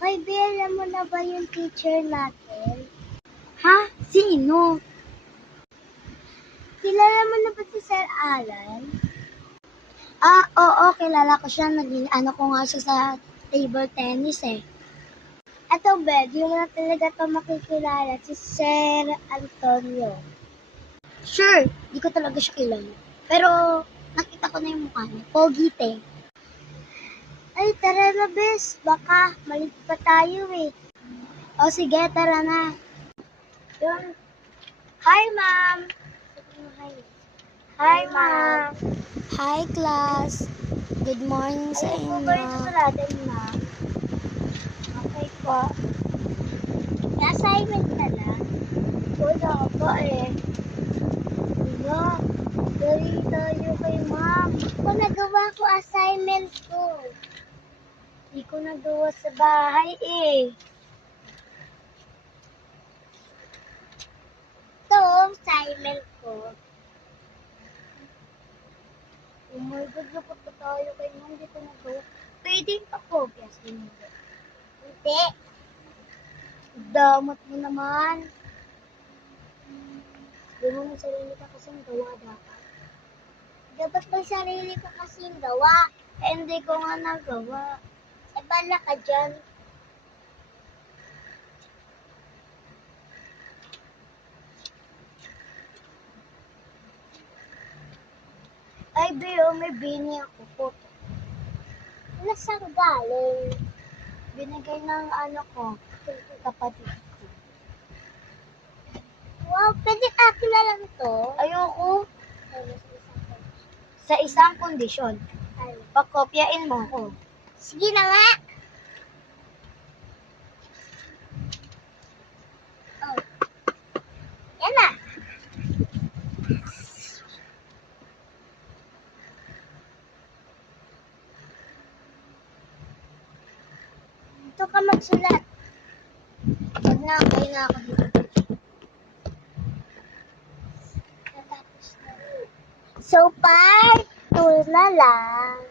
May alam mo na ba yung teacher natin? Ha? Sino? Kilala mo na ba si Sir Alan? Oo, kilala ko siya. Ano ko nga siya sa table tennis eh. Eto, Bed, yung na talaga ito makikilala, si Sir Antonio. Sure, di ko talaga siya kilala. Pero, nakita ko na yung mukha niya. Pogi te. Ay, tara na, Bes. Baka malit pa tayo eh. O sige, tara na. Yun. Hi, ma'am. Hi, ma'am. Hi, class. Good morning sa Ayun po ba yung inyo. natin, ma'am? Okay po. Na-assignment na lang? Wala pa eh. Wala. Dali tayo kay ma'am. Ako nagawa ko assignment ko. Hindi ko nagawa sa bahay eh. Ito, assignment ko. Oh my God, dapat pa tayo kay ma'am. Hindi ko nagawa. Pwede yung pa-focus. Hindi. Damot mo naman. Di mo may sarili ka kasing gawa dapat. Dapat may sarili ka kasing gawa. Eh, hindi ko nga nagawa. Eh, bala ka dyan. Ay, Beo, may bini ako po. Wala saan galing. Binigay ng ano ko, kapatid ko. Wow, pwede akin na lang to. Ayoko. Sa isang kondisyon. Pakopyain mo ko. Sige na nga. Oh. Yan na. Ito ka magsulat. Wag na, kayo na ako dito. Natapos na. So, part 2 na lang.